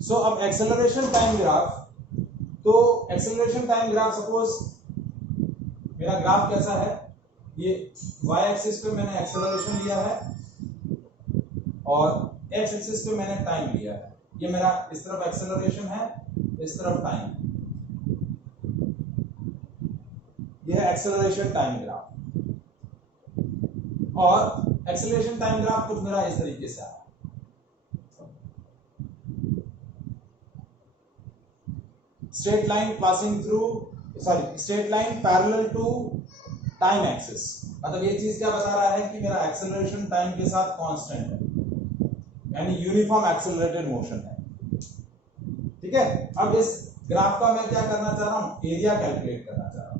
सो अब acceleration time graph, तो acceleration time graph suppose मेरा ग्राफ कैसा है, ये y एक्सिस पे मैंने एक्सेलरेशन लिया है और x एक्सिस पे मैंने टाइम लिया है। ये मेरा इस तरफ एक्सेलरेशन है, इस तरफ टाइम, ये है एक्सेलरेशन टाइम ग्राफ। और एक्सेलरेशन टाइम ग्राफ कुछ मेरा इस तरीके से आया, straight line passing through, sorry straight line parallel to time axis. मतलब ये चीज क्या बता रहा है कि मेरा एक्सेलरेशन टाइम के साथ कांस्टेंट है, यानी यूनिफॉर्म एक्सेलरेटेड मोशन है। ठीक है, अब इस ग्राफ का मैं क्या करना चाह रहा हूं, एरिया कैलकुलेट करना चाह रहा हूं।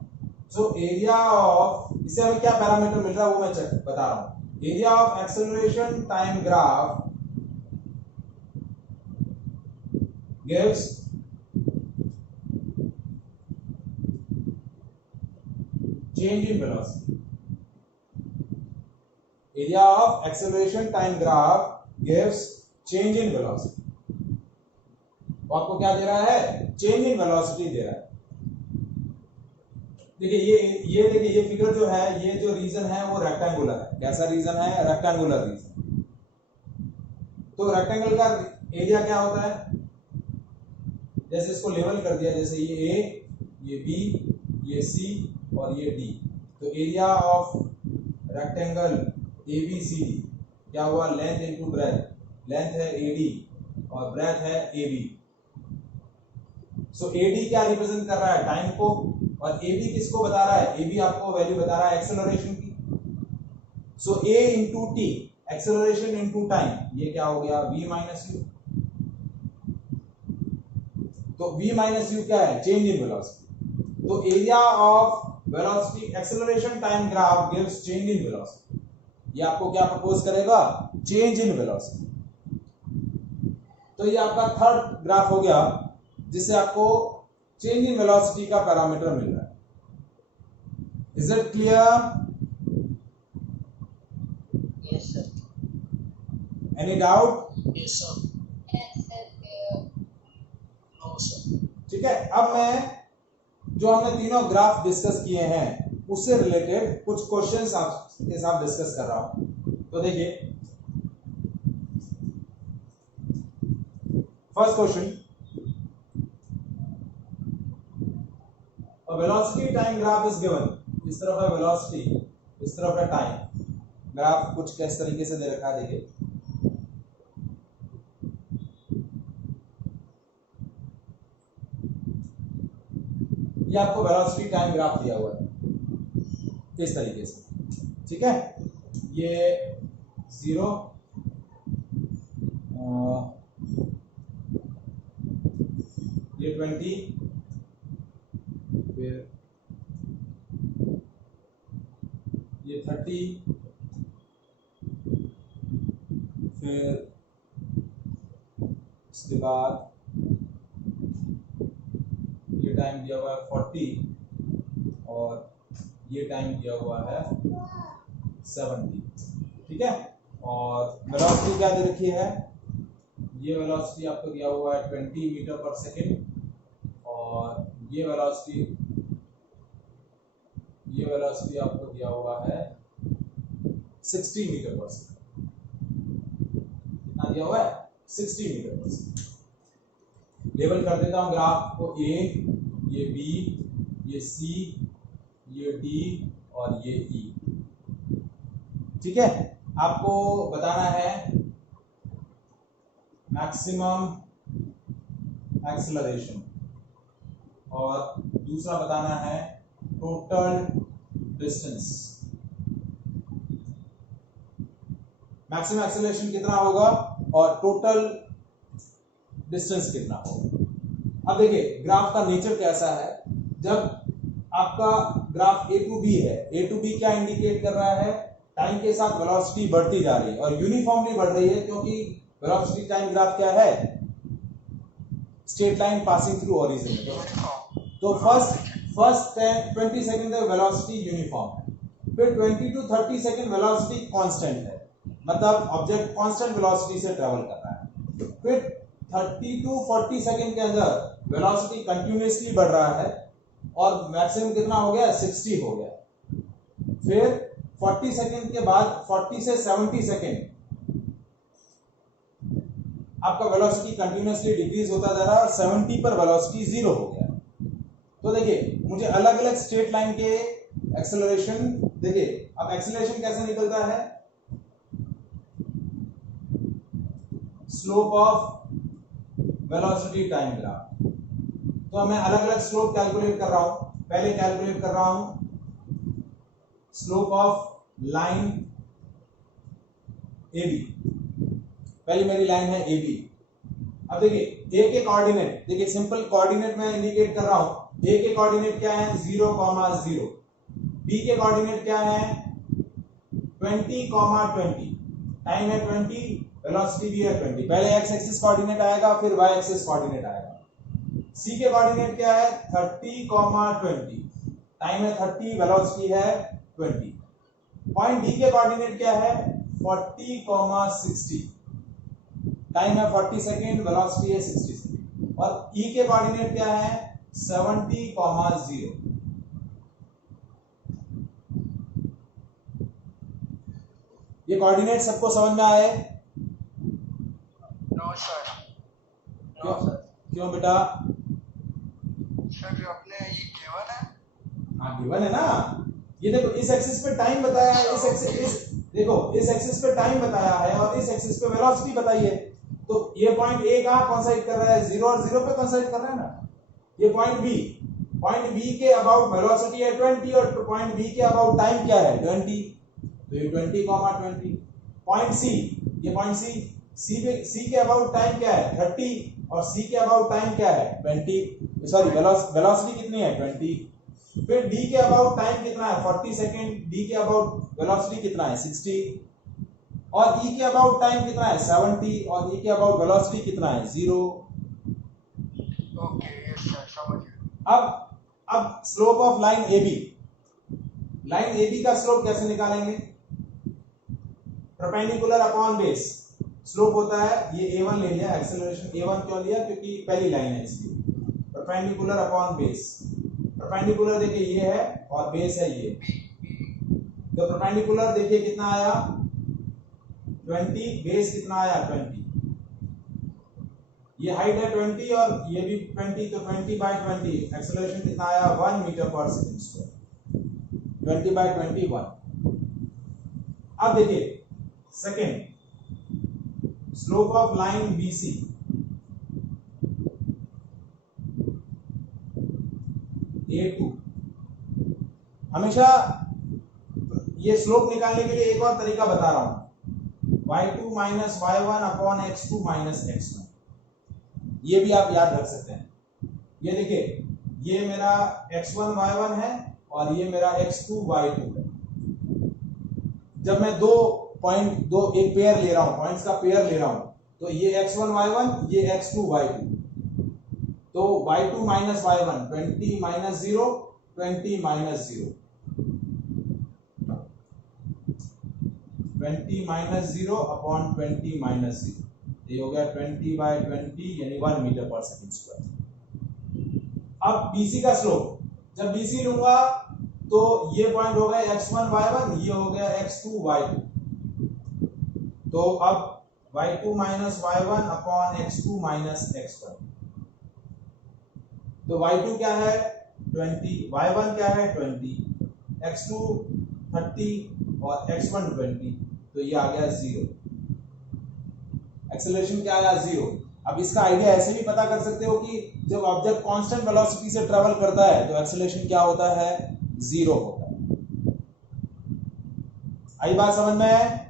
सो एरिया ऑफ, इससे हमें क्या पैरामीटर मिल रहा है वो मैं बता रहा हूं। Area of acceleration time graph gives change in velocity. Area of acceleration time graph gives change in velocity. तो आपको क्या दे रहा है, चेंज इन वेलोसिटी दे रहा है। देखिए देखिए ये फिगर जो है, ये जो रीजन है वो रेक्टेंगुलर है। कैसा रीजन है, रेक्टेंगुलर रीजन। तो रेक्टेंगल का एरिया क्या होता है, जैसे इसको लेवल कर दिया, जैसे ये ए, ये बी, ये सी और ये डी, तो area of rectangle A B C D क्या हुआ, लेंथ इनटू ब्रेथ, लेंथ है एडी और ब्रेथ है ए बी। सो एडी क्या रिप्रेजेंट कर रहा है, टाइम को, और ए बी किसको बता रहा है, ए बी आपको वैल्यू बता रहा है एक्सेलरेशन की। So a into t, acceleration into time, ये क्या हो गया, v माइनस यू। तो v माइनस यू क्या है, चेंज इन वेलोसिटी। तो area of velocity acceleration time graph gives change in velocity. ये आपको क्या प्रपोज करेगा, चेंज इन वेलोसिटी। तो ये आपका थर्ड ग्राफ हो गया जिससे आपको चेंज इन वेलोसिटी का पैरामीटर मिल रहा है। Is it clear? Yes sir. Any doubt? Yes sir. No sir. ठीक है, अब मैं जो हमने तीनों ग्राफ डिस्कस किए हैं उससे रिलेटेड कुछ क्वेश्चंस आपके साथ डिस्कस कर रहा हूं। तो देखिए first question, velocity time graph is given. इस तरफ है वेलोसिटी, इस तरफ है टाइम। ग्राफ कुछ किस तरीके से दे रखा है, देखिए ये आपको वेलोसिटी टाइम ग्राफ दिया हुआ है इस तरीके से। ठीक है, ये 0, ये 20, फिर ये 30, फिर इसके बाद ये टाइम दिया हुआ है 40 और ये टाइम दिया हुआ है 70। ठीक है, और वेलोसिटी क्या दे रखी है, ये वेलोसिटी आपको दिया हुआ है 20 मीटर पर सेकेंड, और ये वेलोसिटी आपको दिया हुआ है 60 मीटर पर सेकेंड। कितना दिया हुआ है, 60 मीटर पर सेकेंड। लेवल कर देता हूं ग्राफ को, ए, ये बी, ये सी, ये डी और ये ई। ठीक है, आपको बताना है मैक्सिमम एक्सेलरेशन और दूसरा बताना है टोटल डिस्टेंस। मैक्सिमम एक्सेलरेशन कितना होगा और टोटल डिस्टेंस कितना होगा। अब देखिए ग्राफ का नेचर कैसा है, जब आपका ग्राफ ए टू बी है, ए टू बी क्या इंडिकेट कर रहा है, टाइम के साथ वेलोसिटी बढ़ती जा रही है और यूनिफॉर्मली बढ़ रही है, क्योंकि वेलोसिटी टाइम ग्राफ क्या है, straight line passing through origin. तो फर्स्ट 20 सेकंड तक वेलोसिटी यूनिफॉर्म है, फिर 20 to 30 सेकंड वेलोसिटी कांस्टेंट है, मतलब ऑब्जेक्ट कांस्टेंट वेलोसिटी से ट्रेवल कर रहा है। फिर 30 टू 40 सेकंड के अंदर वेलोसिटी कंटिन्यूअसली बढ़ रहा है और मैक्सिमम कितना हो गया 60 हो गया। फिर 40 सेकंड के बाद 40 से 70 सेकंड आपका वेलोसिटी कंटिन्यूअसली डिक्रीज होता जा रहा है और 70 पर वेलोसिटी 0 हो गया। तो देखिए मुझे अलग अलग स्ट्रेट लाइन के एक्सेलरेशन, देखिए अब एक्सेलरेशन कैसे निकलता है, slope of velocity time graph. तो मैं अलग अलग स्लोप कैलकुलेट कर रहा हूं। पहले कैलकुलेट कर रहा हूं स्लोप ऑफ लाइन AB। पहली मेरी लाइन है AB। अब देखिए A के कोऑर्डिनेट, देखिए सिंपल कोऑर्डिनेट मैं इंडिकेट कर रहा हूं। A के कोऑर्डिनेट क्या है 0,0, B के कोऑर्डिनेट क्या है 20,20, टाइम है 20, वेलोसिटी भी है 20। पहले x एक्सिस कोऑर्डिनेट आएगा फिर y एक्सिस कोऑर्डिनेट आएगा। C के कोऑर्डिनेट क्या है 30,20, टाइम है 30, वेलोसिटी है 20। पॉइंट D के कोऑर्डिनेट क्या है 40,60, टाइम है 40 सेकेंड, वेलोसिटी है 60 सेकेंड। और E के कोऑर्डिनेट क्या है 70,0। ये कोऑर्डिनेट सबको समझ में आए? नो सर, क्यों क्यों बेटा? सर जो अपने ये गिवन है, हाँ गिवन है ना। ये देखो इस एक्सिस पे टाइम बताया है, इस एक्सिस पे टाइम बताया है और इस एक्सिस पे वेलोसिटी बताई है। तो ये पॉइंट A कहां कॉन्साइड कर रहा है 0 और 0 पे कॉन्साइड कर रहा है ना। ये पॉइंट B के अबाउट वेलोसिटी है 20 और पॉइंट B के अबाउट टाइम क्या है 20। तो ये 20,20। पॉइंट C, ये पॉइंट C के अबाउट टाइम क्या है 30 और C के अबाउट टाइम क्या है 20, सॉरी वेलोसिटी कितनी है 20। फिर D के अबाउट टाइम कितना है 40 सेकेंड, D के अबाउट वेलोसिटी कितना है 60 और E के अबाउट टाइम कितना है 70 और E के अबाउट वेलोसिटी कितना है 0। ओके यस सर समझ गया। अब स्लोप ऑफ लाइन AB का स्लोप कैसे निकालेंगे, परपेंडिकुलर अपॉन बेस। स्लोप होता है ये A1 ले लिया, एक्सेलरेशन A1 क्यों लिया क्योंकि पहली लाइन है इसलिए। परपेंडिकुलर अपॉन बेस, परपेंडिकुलर देखिए ये है और बेस है ये। तो परपेंडिकुलर देखिए कितना आया 20, बेस कितना आया 20। ये हाइट है 20 और ये भी 20, तो 20/20 एक्सेलरेशन कितना आया 1 मीटर पर सेकंड स्क्वायर, 20/21। अब देखिए second, slope of line BC A2। हमेशा ये स्लोप निकालने के लिए एक और तरीका बता रहा हूं, y2 minus y1 upon x2 minus x1। ये भी आप याद रख सकते हैं। ये देखिए ये मेरा x1 y1 है और ये मेरा x2 y2 है। जब मैं एक पेयर ले रहा हूं, पॉइंट्स का पेयर ले रहा हूं, तो ये x1 y1 ये x2 y2। तो y2 minus y1 20 minus 0 20 minus 0, 20 minus 0 upon 20 minus 0, ये हो गया 20/20 यानी 1 मीटर पर सेकंड स्क्वायर। अब BC का स्लोप, जब BC लूंगा तो ये पॉइंट हो गया x1 y1, ये हो गया x2 y2। तो अब y2 minus y1 upon x2 minus x1। तो y2 क्या है 20, y1 क्या है 20, x2 30 और x1 20, तो ये आ गया 0। एक्सेलरेशन क्या आया 0। अब इसका आइडिया ऐसे भी पता कर सकते हो कि जब ऑब्जेक्ट कांस्टेंट वेलोसिटी से ट्रेवल करता है तो एक्सेलरेशन क्या होता है 0 होता है। आई बात समझ में है?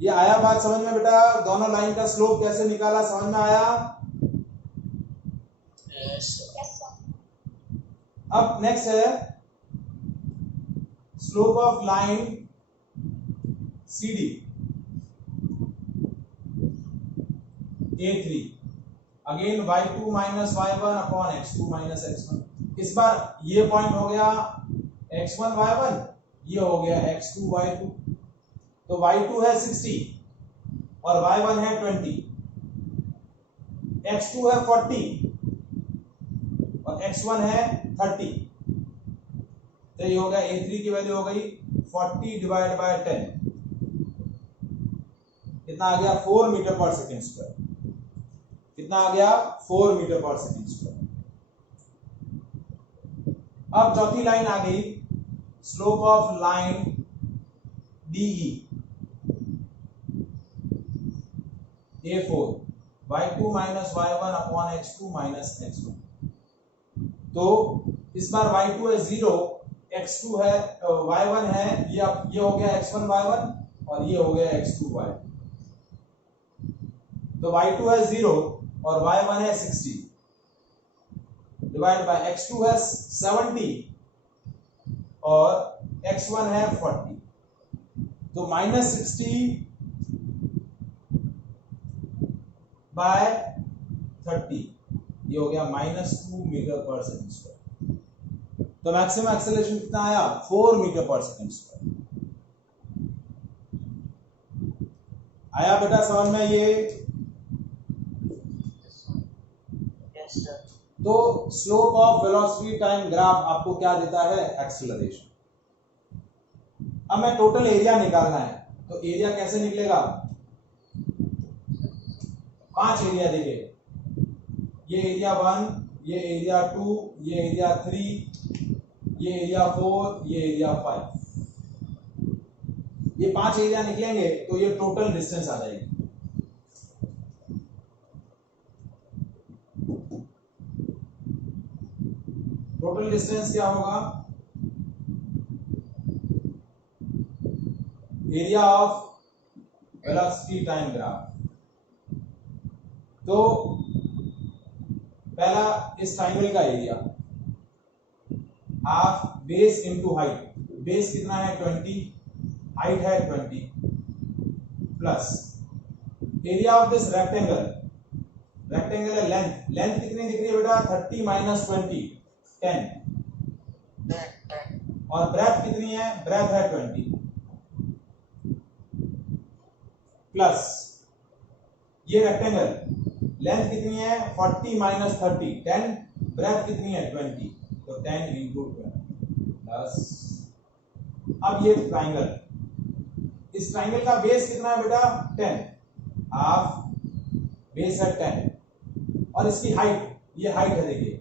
ये आया बात समझ में बेटा? दोनों लाइन का स्लोप कैसे निकाला समझ में आया? यस अब नेक्स्ट है slope of line CD A3। Again y2 minus y1 upon x2 minus x1। इस बार ये पॉइंट हो गया x1 y1, ये हो गया x2 y2। तो y2 है 60 और y1 है 20, x2 है 40 और x1 है 30। तो ये हो गया a3 की वैल्यू हो गई 40 डिवाइड बाय 10, कितना आ गया 4 मीटर पर सेकेंड स्क्वायर। कितना आ गया 4 मीटर पर सेकेंड स्क्वायर। अब चौथी लाइन आ गई, slope of line DE A4 y2 minus y1 upon x2 minus x1। तो इस बार y2 है 0, x2 है y1 है, ये हो गया x1 y1 और ये हो गया x2 y1। तो y2 है 0 और y1 है 60 डिवाइड बाय x2 है 70 और x1 है 40। तो माइनस 60 बाय 30, ये हो गया -2 मीटर पर सेकेंड स्क्वायर। तो मैक्सिमम एक्सेलरेशन कितना आया 4 मीटर पर सेकेंड स्क्वायर। आया बेटा समझ में ये? Yes sir. तो slope of velocity time graph आपको क्या देता है? एक्सेलरेशन। अब मैं टोटल एरिया निकालना है, तो एरिया कैसे निकलेगा? 5 एरिया देंगे, ये एरिया 1, ये एरिया 2, ये एरिया 3, ये एरिया 4, ये एरिया 5। ये 5 एरिया निकलेंगे तो ये टोटल डिस्टेंस आ जाएगी। टोटल डिस्टेंस क्या होगा? Area of velocity time graph. तो पहला इस ट्राइंगल का area, half base into height. Base कितना है 20, हाइट है 20, plus area of this rectangle. Rectangle है लेंथ, लेंथ कितनी दिख रही है बेटा? 30 माइनस 20 10, और ब्रेथ कितनी है? ब्रेथ है 20, प्लस ये रेक्टेंगल लेंथ कितनी है? 40 माइनस 30 10, ब्रेथ कितनी है 20, तो 10 इंटू 20 प्लस। अब ये ट्राइंगल, इस ट्राइंगल का बेस कितना है बेटा? 10, हाफ बेस है 10, और इसकी हाइट, ये हाइट है देखिए,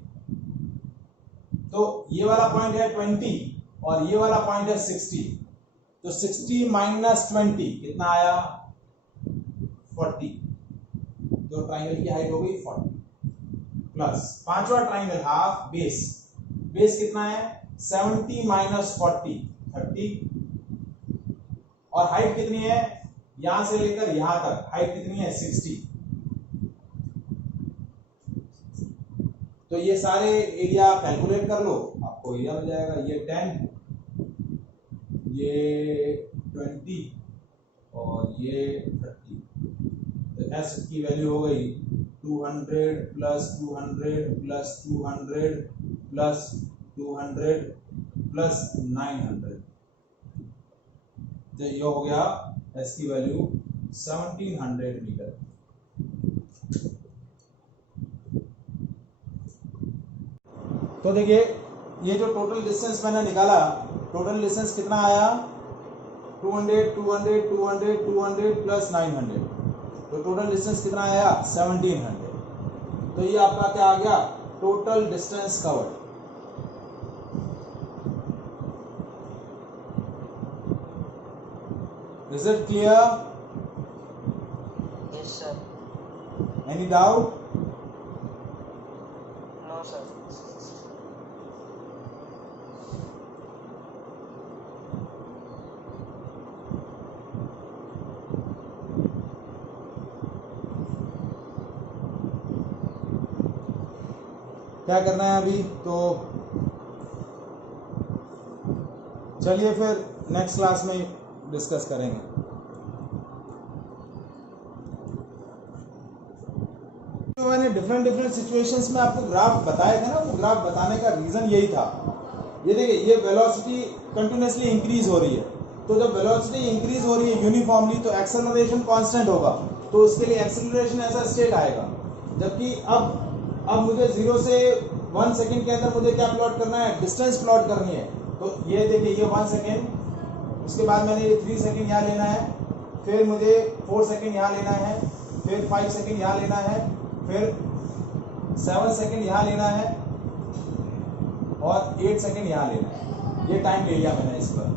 तो ये वाला पॉइंट है 20 और ये वाला पॉइंट है 60। तो 60 माइनस 20 कितना आया? 40। तो ट्राइंगल की हाइट हो गई 40, प्लस पांचवा ट्राइंगल हाफ बेस। बेस कितना है? 70 माइनस 40 30, और हाइट कितनी है? यहां से लेकर यहां तक हाइट कितनी है? 60। तो ये सारे एरिया कैलकुलेट कर लो, आपको एरिया मिल जाएगा। ये 10, ये 20 और ये 30। तो S की वैल्यू हो गई 200 प्लस 200 प्लस 200 प्लस 200 प्लस 900। तो ये हो गया S की वैल्यू 1700 मीटर। तो देखिए ये जो टोटल डिस्टेंस मैंने निकाला, टोटल डिस्टेंस कितना आया? 200 200 200 200 प्लस 900। तो टोटल डिस्टेंस कितना आया? 1700। तो ये आपका क्या आ गया? Total distance covered. Is it clear? Yes sir. Any doubt? No sir. क्या करना है अभी? तो चलिए फिर नेक्स्ट क्लास में डिस्कस करेंगे। तो मैंने डिफरेंट सिचुएशंस में आपको ग्राफ बताया था ना, वो ग्राफ बताने का रीजन यही था। ये देखिए, ये वेलोसिटी कंटिन्यूसली इंक्रीज हो रही है, तो जब वेलोसिटी इंक्रीज हो रही है यूनिफॉर्मली तो एक्सेलरेशन कांस्टेंट होगा, तो उसके लिए एक्सेलरेशन ऐसा स्टेट आएगा। जबकि अब मुझे 0 से 1 सेकंड के अंदर मुझे क्या प्लॉट करना है, डिस्टेंस प्लॉट करनी है। तो ये देखिए ये 1 सेकंड, उसके बाद मैंने ये 3 सेकंड यहाँ लेना है, फिर मुझे 4 सेकंड यहाँ लेना है, फिर 5 सेकंड यहाँ लेना है, फिर 7 सेकंड यहाँ लेना है और 8 सेकंड यहाँ लेना है। ये टाइम ले लिया मैंने इस पर।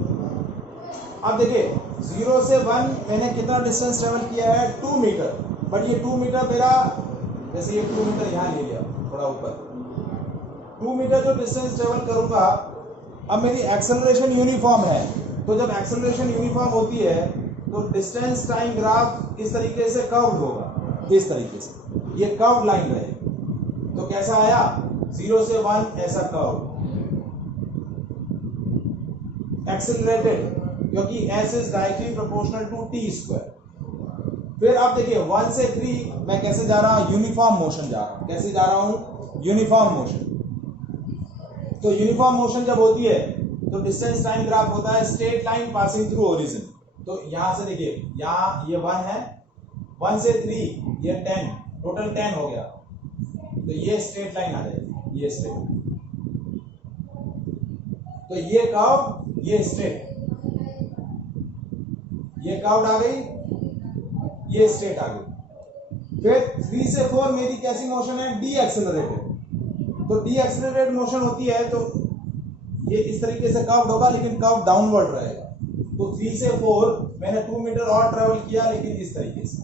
अब देखिए 0 से 1 मैंने कितना डिस्टेंस ट्रेवल किया है, 2 मीटर। बट ये 2 मीटर मेरा, जैसे ये 2 मीटर यहाँ ले लिया थोड़ा ऊपर, 2 मीटर जो डिस्टेंस ट्रेवल करूंगा, अब मेरी एक्सेलरेशन यूनिफॉर्म है। तो जब एक्सेलरेशन यूनिफॉर्म होती है तो डिस्टेंस टाइम ग्राफ इस तरीके से कर्व्ड होगा, इस तरीके से ये कर्व्ड लाइन रहेगी। तो कैसा आया, 0 से 1 ऐसा कर्व एक्सेलरेटेड, क्योंकि s is directly proportional to t square. फिर आप देखिए 1 से 3 मैं कैसे जा रहा हूं, यूनिफॉर्म मोशन जा रहा हूं। कैसे जा रहा हूं, यूनिफॉर्म मोशन। तो यूनिफॉर्म मोशन जब होती है तो डिस्टेंस टाइम ग्राफ होता है straight line passing through origin. तो यहां से देखिए, यहां ये 1 है, 1 से 3 ये 10, टोटल 10 हो गया। तो ये स्ट्रेट लाइन आ जाएगी, ये स्ट्रेट। तो ये कर्व, ये स्ट्रेट, ये कर्व आ गई, ये स्ट्रेट आ गई। फिर 3 से 4 मेरी कैसी मोशन है, डी एक्सेलरेटेड। तो डी एक्सेलरेटेड मोशन होती है तो ये इस तरीके से कर्व होगा, लेकिन कर्व डाउनवर्ड रहेगा। तो 3 से 4 मैंने 2 मीटर और ट्रेवल किया, लेकिन इस तरीके से,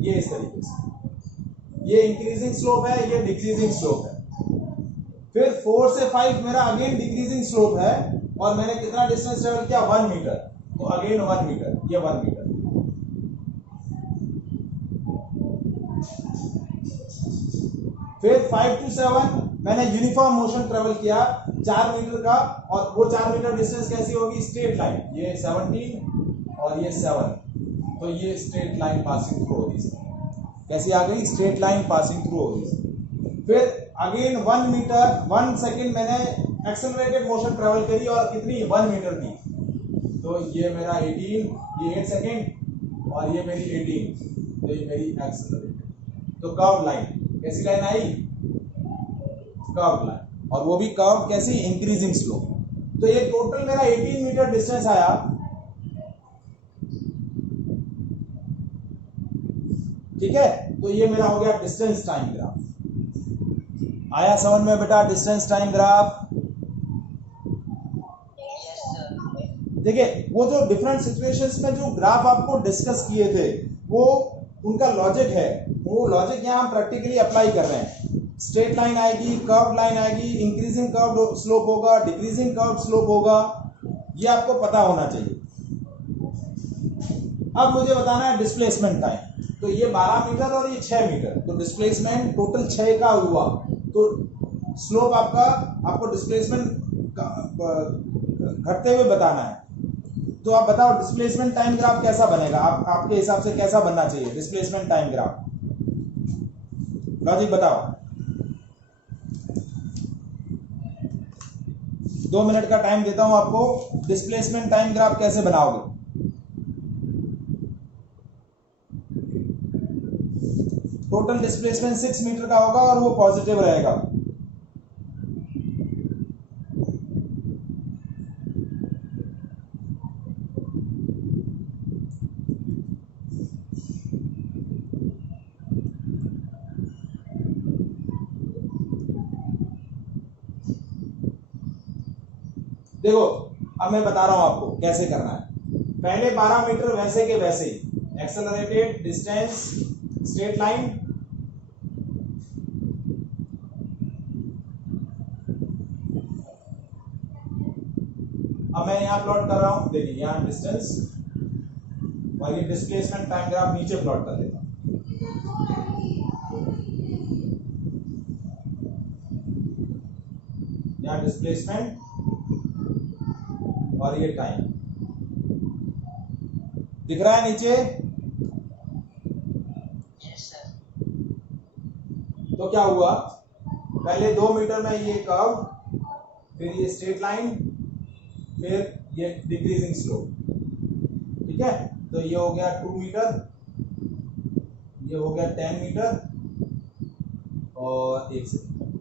ये इस तरीके से। ये इंक्रीजिंग स्लोप है, ये डिक्रीजिंग स्लोप है। फिर 4 से 5 मेरा अगेन डिक्रीजिंग स्लोप है और मैंने कितना डिस्टेंस ट्रेवल किया, 1 मीटर। तो अगेन 1 मीटर, ये 1 मीटर। फिर 5 to 7 मैंने यूनिफॉर्म मोशन ट्रेवल किया 4 मीटर का, और वो 4 मीटर डिस्टेंस कैसी होगी, स्ट्रेट लाइन। ये 17 और ये 7, तो ये स्ट्रेट लाइन पासिंग थ्रू होगी। कैसी आ गई, स्ट्रेट लाइन पासिंग थ्रू होगी। फिर अगेन 1 मीटर 1 सेकंड मैंने एक्सेलरेटेड मोशन ट्रेवल करी, और कितनी, 1 मीटर की। तो ये मेरा 18, ये 8 सेकंड और ये मेरी 18, तो ये मेरी एक्सेलरेटेड। तो कर्व लाइन, कैसी लाइन आई, कर्व लाइन, और वो भी कर्व कैसी, इंक्रीजिंग स्लोप। तो ये टोटल मेरा 18 मीटर डिस्टेंस आया। ठीक है, तो ये मेरा हो गया डिस्टेंस टाइम ग्राफ। आया समझ में बेटा, डिस्टेंस टाइम ग्राफ। देखिए वो जो डिफरेंट सिचुएशंस में जो ग्राफ आपको डिस्कस किए थे, वो उनका लॉजिक है, वो लॉजिक यहाँ हम प्रैक्टिकली अप्लाई कर रहे हैं। स्ट्रेट लाइन आएगी, कर्व लाइन आएगी, इंक्रीजिंग कर्व स्लोप होगा, डिक्रीजिंग कर्व स्लोप होगा, ये आपको पता होना चाहिए। अब मुझे बताना है डिस्प्लेसमेंट टाइम। तो ये 12 मीटर और ये 6 मीटर, तो डिस्प्लेसमेंट टोटल 6 का हुआ। तो स्लोप आपको डिस्प्लेसमेंट घटते हुए बताना है। तो आप बताओ डिस्प्लेसमेंट टाइम ग्राफ कैसा बनेगा, आपके हिसाब से कैसा बनना चाहिए डिस्प्लेसमेंट टाइम ग्राफ, लॉजिक बताओ। 2 मिनट का टाइम देता हूं आपको, डिस्प्लेसमेंट टाइम ग्राफ कैसे बनाओगे। टोटल डिस्प्लेसमेंट 6 मीटर का होगा और वो पॉजिटिव रहेगा। देखो अब मैं बता रहा हूं आपको कैसे करना है। पहले 12 मीटर वैसे के वैसे ही, एक्सेलरेटेड डिस्टेंस स्ट्रेट लाइन, अब मैं यहां प्लॉट कर रहा हूं। देखिए यहां डिस्टेंस और ये डिस्प्लेसमेंट टाइम ग्राफ नीचे प्लॉट कर देता हूं। यहां डिस्प्लेसमेंट और ये टाइम दिख रहा है नीचे। तो क्या हुआ, पहले 2 मीटर में ये कर्व, फिर ये स्ट्रेट लाइन, फिर ये डिक्रीजिंग स्लोप। ठीक है, तो ये हो गया 2 मीटर, ये हो गया 10 मीटर और 1 सेकंड,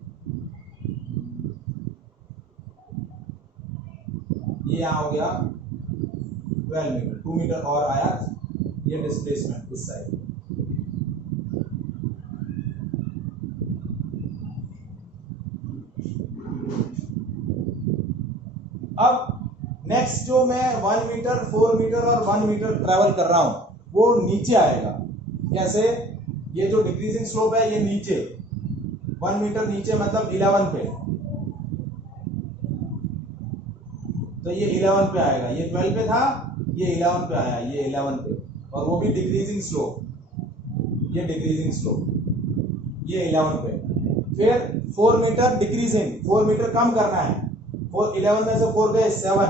ये यहाँ हो गया 12 मीटर, 2 मीटर और आया ये डिस्प्लेसमेंट इस साइड। अब नेक्स्ट जो मैं 1 मीटर, 4 मीटर और 1 मीटर ट्रेवल कर रहा हूं वो नीचे आएगा। कैसे? ये जो डिक्रीजिंग स्लोप है ये नीचे 1 मीटर नीचे मतलब 11 पे, तो ये 11 पे आएगा। ये 12 पे था, ये 11 पे आया, ये 11 पे, और वो भी डिक्रीजिंग स्लोप, ये डिक्रीजिंग स्लोप, ये 11 पे। फिर 4 मीटर डिक्रीजिंग, 4 मीटर कम करना है, 11 में से 4 गए 7,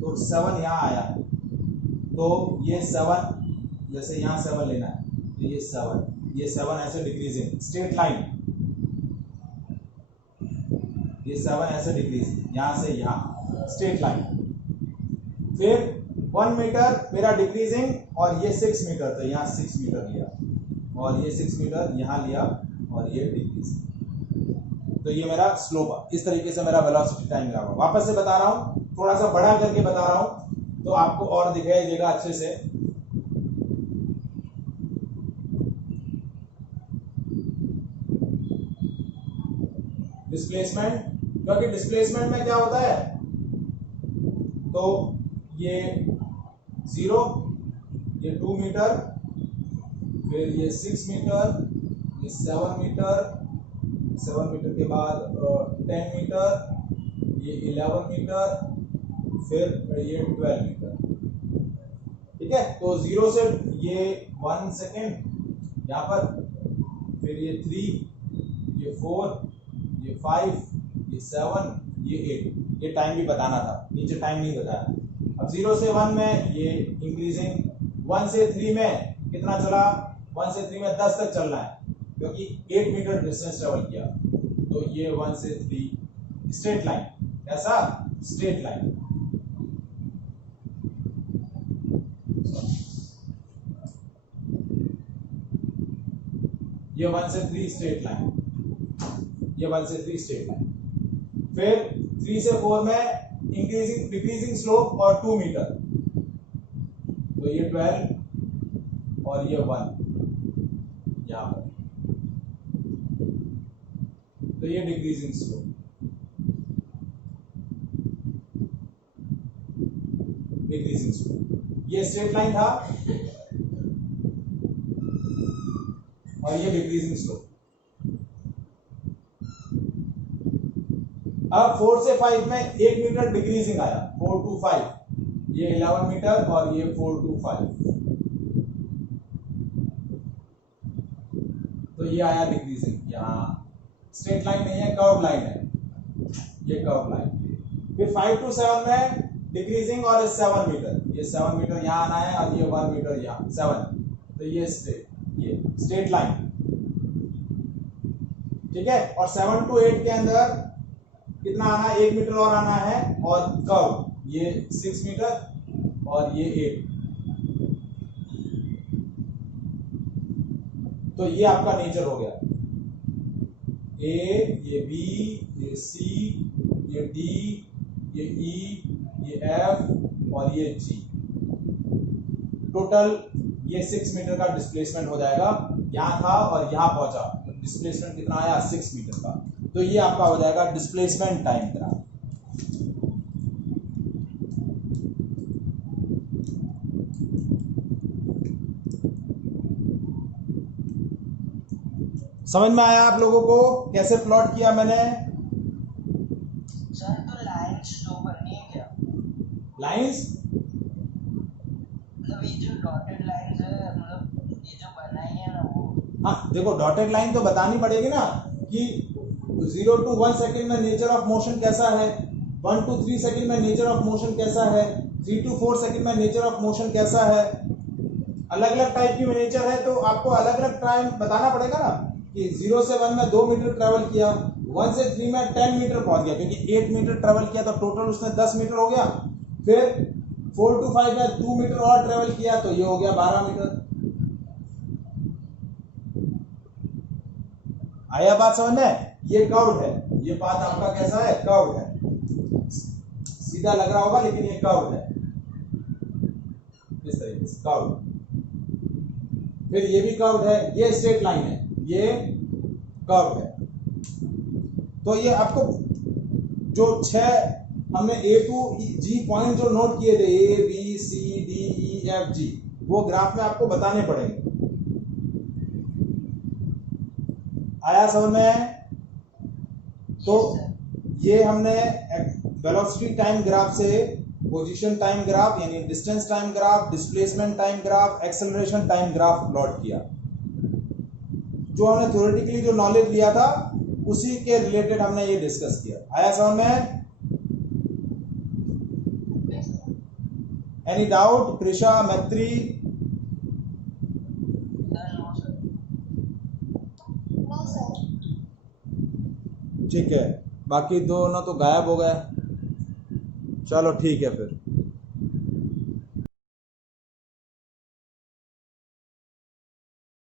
तो 7 यहाँ आया, तो ये 7, जैसे यहाँ 7 लेना है तो ये 7 ऐसे डिक्रीजिंग स्ट्रेट लाइन, ये 7 ऐसे डिक्रीजिंग यहाँ से यहाँ स्ट्रेट लाइन। फिर 1 मीटर मेरा डिक्रीजिंग और ये 6 मीटर, तो यहाँ 6 मीटर लिया और ये 6 मीटर यहाँ लिया और ये डिक्रीजिंग। तो ये मेरा स्लोप, इस तरीके से मेरा वेलोसिटी टाइम ग्राफ। वापस से बता रहा हूं, थोड़ा सा बड़ा करके बता रहा हूं तो आपको और दिखाई देगा अच्छे से। डिस्प्लेसमेंट, क्योंकि डिस्प्लेसमेंट में क्या होता है, तो ये 0, ये 2 मीटर, फिर ये 6 मीटर, ये 7 मीटर, 7 मीटर के बाद 10 मीटर, ये 11 मीटर, फिर ये 12 मीटर। ठीक है, तो 0 से ये 1 सेकेंड यहाँ पर, फिर ये 3, ये 4, ये 5, ये 7, ये 8। ये टाइम भी बताना था, नीचे टाइम नहीं बताया। अब 0 से 1 में ये इंक्रीजिंग, 1 से 3 में कितना चला, 1 से 3 में 10 तक चलना है क्योंकि 8 मीटर डिस्टेंस ट्रेवल किया, तो ये 1 से 3 स्ट्रेट लाइन, कैसा स्ट्रेट लाइन। ये 1 से 3 स्ट्रेट लाइन, ये 1 से 3 स्ट्रेट लाइन। फिर 3 से 4 में इंक्रीजिंग डिक्रीजिंग स्लोप और 2 मीटर, तो ये 12 और ये 1 यहां पर, तो ये डिक्रीजिंग स्लोप, डिक्रीजिंग स्लोप। ये स्ट्रेट लाइन था और ये डिक्रीजिंग स्लोप। अब 4 से 5 में 1 मीटर डिक्रीजिंग आया, 4 to 5, ये 11 मीटर और ये 4 to 5, तो ये आया डिक्रीजिंग। यहाँ स्ट्रेट लाइन नहीं है, कर्व लाइन है, ये कर्व लाइन। फिर 5 to 7 में डिक्रीजिंग और 7 मीटर, ये 7 मीटर यहाँ आना है और ये 1 मीटर यहाँ 7, तो ये स्ट्रेट लाइन। ठीक है, और 7 to 8 के अंदर कितना आना है, 1 मीटर और आना है, और कर्व ये 6 मीटर और ये 8, तो ये आपका नेचर हो गया। ए, ये बी, ये सी, ये डी, ये ई, ये एफ और ये जी। टोटल ये 6 मीटर का डिस्प्लेसमेंट हो जाएगा, यहां था और यहां पहुंचा, डिस्प्लेसमेंट कितना आया 6 मीटर का। तो ये आपका हो जाएगा डिस्प्लेसमेंट टाइम ग्राफ। समझ में आया आप लोगों को कैसे प्लॉट किया मैंने? सर तो लाइंस शो करनी है क्या? लाइंस मतलब ये जो डॉटेड लाइंस है, मतलब ये जो बनाई है ना वो, हाँ देखो डॉटेड लाइन तो बतानी पड़ेगी ना कि 0 to 1 सेकेंड में नेचर ऑफ मोशन कैसा है, 1 to 3 सेकेंड में नेचर ऑफ मोशन कैसा है, 3 to 4 सेकेंड में नेचर ऑफ मोशन कैसा है। अलग अलग टाइप की नेचर है तो आपको अलग अलग टाइम बताना पड़ेगा ना कि 0 से 1 में 2 मीटर ट्रेवल किया, 1 से 3 में 10 मीटर पहुंच गया, क्योंकि 8 मीटर ट्रेवल किया तो टोटल उसने 10 मीटर हो गया। फिर 4 to 5 में 2 मीटर और ट्रेवल किया तो ये हो गया 12 मीटर। आया बात समझ में? ये कर्व है, ये पाथ आपका कैसा है? कर्व है, सीधा लग रहा होगा लेकिन ये कर्व है, इस तरीके से कर्व। फिर ये भी कर्व है, ये स्ट्रेट लाइन है, ये कर्व है। तो ये आपको जो 6 हमने A to G पॉइंट जो नोट किए थे, A B C D E F G, वो ग्राफ में आपको बताने पड़ेंगे। आया समझ में? तो ये हमने वेलोसिटी टाइम ग्राफ से पोजीशन टाइम ग्राफ यानी distance time graph, displacement time graph, acceleration time graph plot किया। जो हमने थ्योरेटिकली जो नॉलेज लिया था उसी के रिलेटेड हमने ये डिस्कस किया। आया समझ में? Any doubt? कृषा, मैत्री? ठीक है, बाकी दोनों तो गायब हो गए। चलो ठीक है फिर।